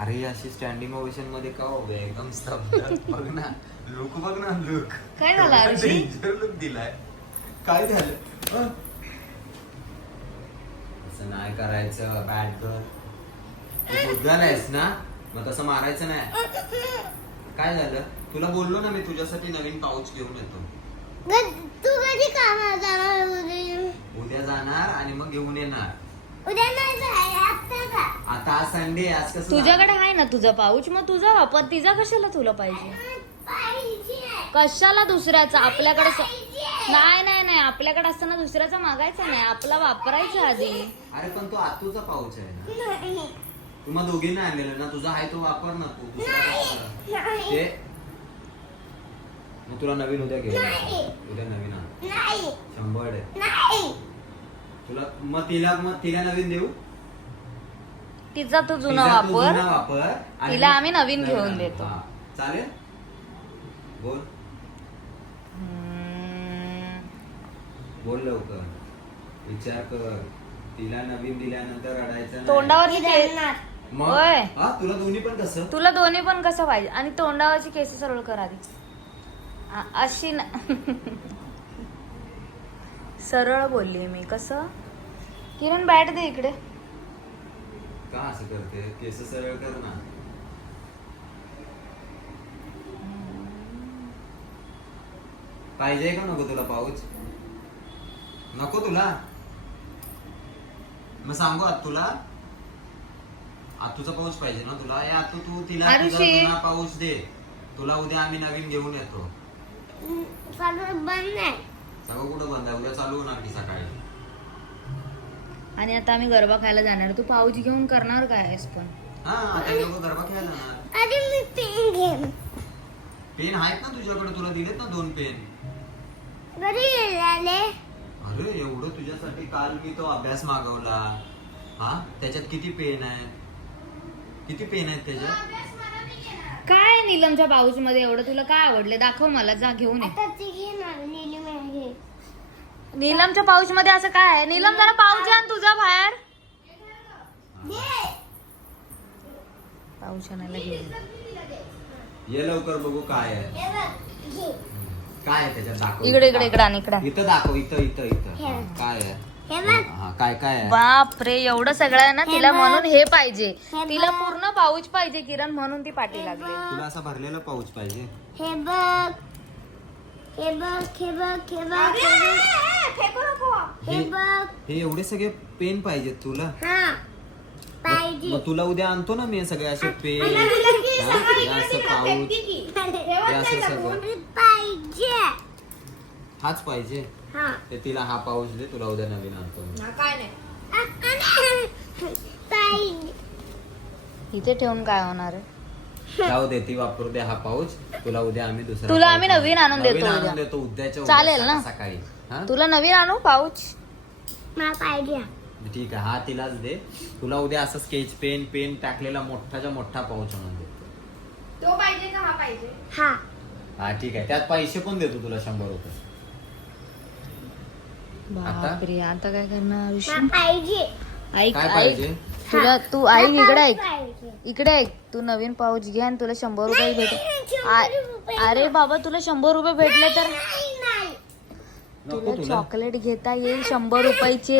अरे अशी standing ovation मध्ये का उभे एकदम स्तब्ध बघ ना लुक बघ ना लुक काय झालं आरुषी? डेंजर लुक दिलाय काय झालं असं नाही करायचं बॅड गर्ल तू बुद्धाला आहेस ना मग तसं मारायचं नाही काय झालं तुला बोललो ना मी तुझ्यासाठी नवीन पाऊच घेऊन येतो तू कधी कामाला जाणार उद्या जाणार आणि मग घेऊन येणार उद्या नाही जायचं, आता जा. आता आज संडे आज कसं तुझ्याकडे आहे ना तुझा पाऊच मग तुझा वापर तिचा कशाला तुला पाहिजे पाहिजे. कशाला दुसऱ्याचा आपल्याकडे पाहिजे. नाही नाही नाही आपल्याकडे असताना दुसऱ्याचा मागायचा नाही आपला वापरायचा आधी अरे पण तो आतूचा पाऊच आहे ना नाही. तू मग दोघींना आणलेलं ना तुझा आहे तो वापर ना तू दुसरा कशाला? नाही. ते मग तुला नवीन उद्या घेऊन नाही. येतो. उद्या नवीन आण नाही. 100 आहे नाही. तुला मग तिला नवीन देऊ तिचा तो जुना तिचा तो वापर जुना वापर आणि तिला मग आम्ही नवीन घेऊन आणू. देतो. हा. चालेल बोल बोल लवकर विचार कर तिला नवीन दिल्यानंतर रडायचं नाही. तोंडावरची मी केस जाणार. मग होय. हा तुला दोन्ही पण कसं तुला दोन्ही पण कसं पाहिजे आणि तोंडावरची केस सरळ कर आधी अशी ना सरळ बोलली मी कसं किरण बॅट दे इकडे का असं करते केस सरळ कर ना पाहिजे का नको तुला पाऊच नको तुला मग सांगू आता तुला आतूचा पाऊच पाहिजे ना तुला या आतू तू तिला तुझा आरुषी. जुना पाऊच दे तुला उद्या आम्ही नवीन घेऊन येतो सगळं बंद नाही. सगळं कुठं बंद आहे उद्या चालू होणार की सकाळी आणि आता आम्ही गरबा खायला जाणार तू पाऊच घेऊन करणार काय आहेस पण हा आता लोक गरबा खेळायला जाणार अरे मी पेन घेईन. पेन आहेत ना तुझ्याकडे तुला दिलेत ना 2 पेन घरी गेले. अरे एवढं तुझ्यासाठी काल मी तो अभ्यास मागवला हा त्याच्यात किती पेन आहेत त्याच्यात काय नीलमच्या पाऊच मध्ये एवढं तुला काय आवडले दाखव मला जा घेऊन ये आता ती घेणार लिली मॅगी. नीलमच्या पाऊच मध्ये असं काय आहे नीलम जरा पाऊच आण तुझा बाहेर दे. पाऊच आणायला घेऊन ये लवकर बघू काय आहे हे बघ, घे. काय आहे त्याच्यात दाखव इकडे इकडे इकडे आणि इकडे इथं दाखव इथं हे. हा, काय आहे हे बघ. हा काय आहे बाप रे एवढं सगळं आहे ना हे तिला बघ. म्हणून हे पाहिजे हे तिला बघ. पूर्ण पाऊच पाहिजे किरण म्हणून ती पाठी लागली तुला असा भरलेला पाऊच पाहिजे हे बघ. हे बघ, हे बघ, हे बघ, हे बघ. हे बघ. हे एवढे सगळे पेन पाहिजेत तुला हा. पाहिजे. मग तुला उद्या आणतो ना मी सगळे असे पेन हे असं पाऊच हे असं सगळं पाहिजे. हाच पाहिजे हा. ते तिला हा पाऊच दे तुला उद्या नवीन आणतो मी. पाहिजे. इथे ठेवून काय होणार आहे जाऊ दे ती वापरू दे हा पाऊच तुला उद्या आम्ही दुसरा तुला pouch आम्ही नवीन आणून नवीन देतो आणून उद्या. देतो उद्याच्या चालेल उद्या ना? सकाळी हा तुला नवीन आणू पाऊच मला पाहिजे. ठीक आहे हा तिलाच दे तुला उद्या असं स्केच पेन टाकलेला मोठाच्या मोठा पाऊच आणून देतो तो पाहिजे का हा पाहिजे? हा. हा ठीक आहे त्यात पैसे पण देतो तुला 100 रुपये बापरे आता काय करणार आरुषी? मला पाहिजे. ऐक काय ऐक पाहिजे तुला तू ऐक इकडे ऐक पाहिजे. इकडे ऐक तू नवीन पाऊच घे आणि तुला 100 रुपये भेटेल 100 रुपये. अरे बाबा तुला 100 रुपये भेटले तर नाही, नाही. नको तुला तुला चॉकलेट घेता येईल 100 रुपयाचे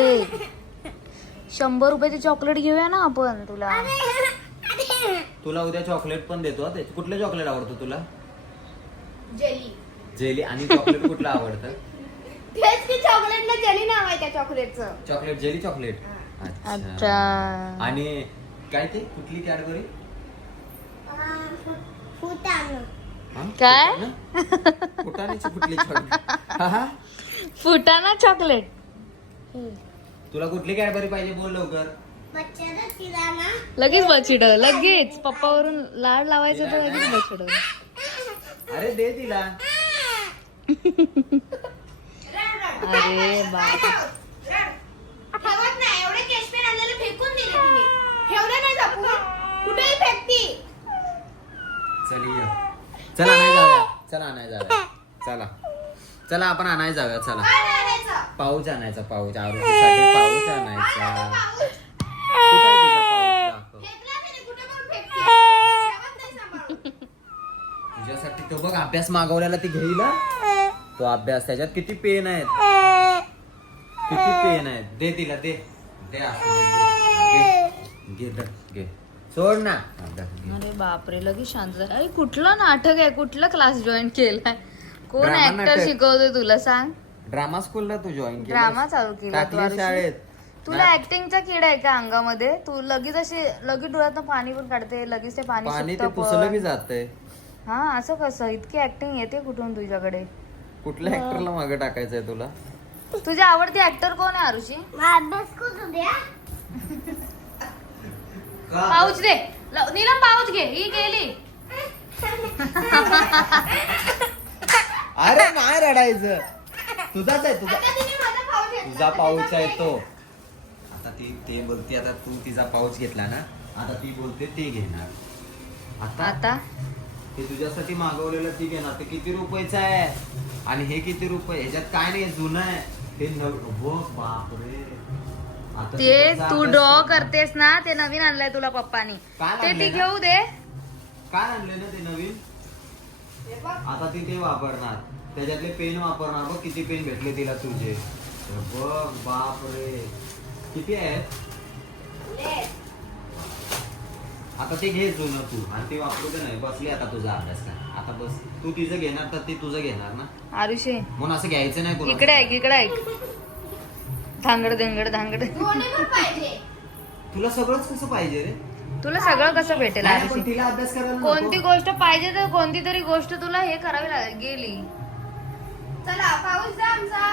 100 रुपयाचे चॉकलेट घेऊया ना आपण तुला अरे. तुला उद्या चॉकलेट पण देतो हा. कुठलं चॉकलेट आवडतं तुला जेली. जेली आणि चॉकलेट कुठलं आवडतं तेच की चॉकलेटला जेली नाव आहे त्या चॉकलेटचं. चॉकलेट जेली चॉकलेट अच्छा आणि काय ते कुठली कॅडबरी फुटाणं. काय? फुटाण्याची कुठली चॉकलेट फुटाणा चॉकलेट तुला कुठली कॅडबरी पाहिजे बोल लवकर बच्चाला तिला ना. लगेच बचिड लगेच पप्पावरून लाड लावायचं तर लगेच बचिड अरे दे तिला अरे बाप ठेवत नाही एवढे कॅशपेन आणलेले फेकून दिले तिने. ठेवले नाही जपून. कुठेही फेकती. चला आणाय जाऊया चला आपण आणाय जाऊया चला काय नाही आणायचं? पाऊच आणायचा पाऊच आरुषीसाठी पाऊच आणायचा कुठे आहे तुझा पाऊच? दाखव. फेकला तिने कुठे पण फेकते. तो बघ अभ्यास मागवलेला ती घेईल हा. तो अभ्यास त्याच्यात किती पेन आहेत, किती पेन आहेत. दे तिला, दे दे असू दे, दे. घे घे घे सोड ना अभ्यास घे. अरे बापरे लगेच शांत झाला. अरे कुठलं नाटक आहे, कुठला क्लास जॉईन केलाय, कोण ड्रामा ऍक्टर नाटक. शिकवतोय तुला सांग. ड्रामा स्कूलला तू जॉईन केलं, ड्रामा चालू केला तू टाकली आरुषी? शाळेत. तुला ऍक्टिंगचा किडा आहे का अंगामध्ये? तू लगेच असे लगेच डोळ्यातनं पाणी पण काढते, लगेच ते पाणी पाणी ते सुटतं पुसलं पण. की जातंय. हा असं कसं, इतकी ऍक्टिंग येते कुठून तुझ्याकडे? कुठल्या ऍक्टरला मागे टाकायचंय तुला? तुझे आवडते ऍक्टर कोण आहे आरुषी? अभ्यास करू द्या. पाऊच दे नीलम, पाऊच घे, ही गेली. अरे नाही रडायचं, तुझाच आहे तुझा, आता तिने माझा पाऊच घेतला. तुझा पाऊच आहे तो. आता ती ते बोलते, आता तू तिचा पाऊच घेतला ना, आता ती बोलते ते घेणार. आता ते तुझ्यासाठी मागवलेलं ती घेणार. ते किती रुपयाचं आहे आणि हे किती रुपये, ह्याच्यात काय नाही, जुनं आहे ते. बापरे, आता ते त्याचा तू अभ्यास ड्रॉ कर. करतेस ना, ते नवीन आणलंय तुला पप्पानी, काय ते आणलंय ती ना? घेऊ दे. काय आणलंय ना ते नवीन, हे बघ. आता ती ते वापरणार, त्याच्यातले पेन वापरणार. बघ किती पेन भेटले तिला तुझे, बघ बापरे किती आहेत. ले. आता ते घे जुनं तू आणि ते वापरू दे. नाही बसली आता तुझा अभ्यास काय, आता बस तू तिचं घेणार तर ते तुझं घेणार ना, आरुषी म्हणून असं घ्यायचं नाही कोणाचं. इकडे ऐक, इकडे ऐक. धांगड धांगड धांगड. दोन्ही पण पाहिजे. तुला सगळंच कसं पाहिजे रे? तुला सगळं कसं भेटेल नाही, आरुषी? पण तिला अभ्यास करायला नको. कोणती गोष्ट पाहिजे तर कोणती तरी गोष्ट तुला हे करावी लागेल. गेली चला पाऊस द्या आमचा.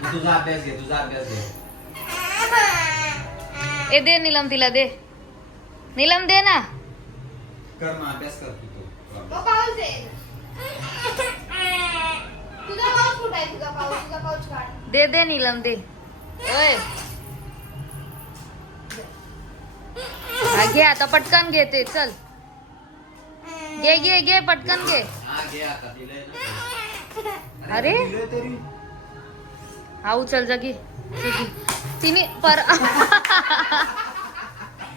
मग तुझा अभ्यास घे, तुझा अभ्यास घे. ए दे नीलम, तिला दे. नीलम दे ना. कर मग अभ्यास कर तू. मग पाऊस दे. तुझा पाऊस कुठे आहे? तुझा पाऊस काढ. दे दे नीलम दे. ओय हा, घे आता पटकन घेते, चल घे घे घे पटकन घे. हा घे आता, दिलंय ना. अरे. दिलंय तरी. हा उचल जा, घे घे, घे. तिने पर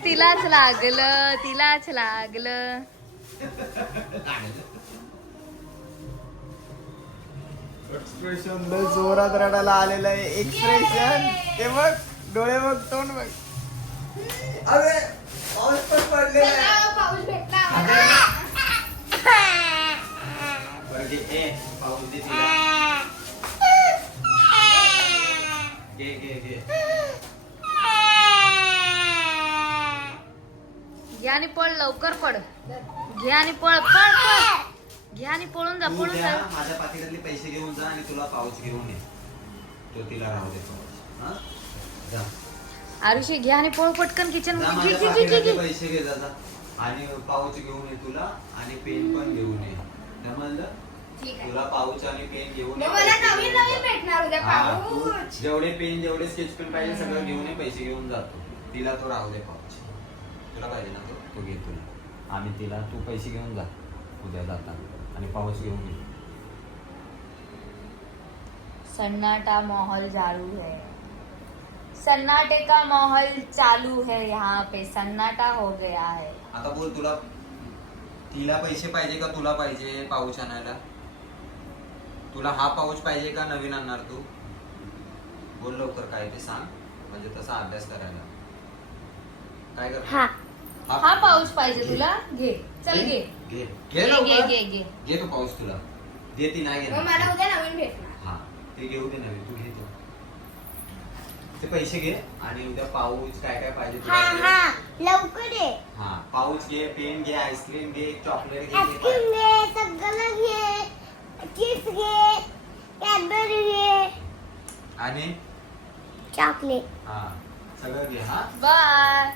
तिलाच लागलं, तिलाच लागलं. एक्सप्रेशन लय जोरात रडायला आलेलं आहे. एक्सप्रेशन ते बघ, डोळे बघ, तोंड बघ. अरे पाऊस पण पडलेला आहे. चला पाऊस भेटला आम्हाला. बरं घे, ए, पाऊस दे तिला. घे घे घे. घे आणि पळ, लवकर पड. घे आणि पळ, पळ पळ. घे आणि पळून जा, तू पळून उद्या जा. माझ्या पाकिटातले पैसे घेऊन जा आणि तुला पाऊच घेऊन ये. तो तिला राहू दे पाऊच. हा? जा. आरुषी घे आणि पळ पटकन किचन जा मध्ये. माझ्या घे घे घे पाकिटातले घे. पैसे घे जा आणि पाऊच घेऊन ये तुला आणि पेन पण घेऊन ये. समजलं? ठीक आहे. तुला पाऊच आणि पेन घेऊन ये. मग मला नवीन नवीन भेटणार उद्या हा, तू पाऊस. जेवढे पेन जेवढे स्केच पेन पाहिजे सगळं घेऊन ये, पैसे घेऊन जातो. तिला तो राहू दे पाऊच. तुला पाहिजे ना तो घे तुला. आणि तिला तू पैसे घेऊन जा उद्या जाताना आणि पाऊच घेऊन ये. सन्नाटा माहौल चालू है, सन्नाटे का माहौल चालू है, यहाँ पे सन्नाटा हो गया है. आता बोल, तुला तिला पैसे पाहिजे का तुला पाहिजे पाऊच आणायला? तुला हा पाऊच पाहिजे का नवीन आणणार तू? बोल लवकर, काय ते सांग, म्हणजे तसा अभ्यास करायला. काय कर? हा हा पाऊच पाहिजे तुला? घे, चल घे घे घे घे लवकर. घे घे. घे तो पाऊच तुला. दे ती नाही मग घेणार. मला उद्या नवीन भेटणार. हा ते घेऊ दे नवीन, तू घे तो. ते पैसे घे आणि उद्या पाऊच काय काय पाहिजे हा तुला. हा लवकर ये. हा पाऊच घे, पेन घे, आईस्क्रीम घे, चॉकलेट घे, आईस्क्रीम घे, सगळं घे, चिप्स घे, कॅडबरी घे, आणि चॉकलेट. हा सगळं घे. हा बाय.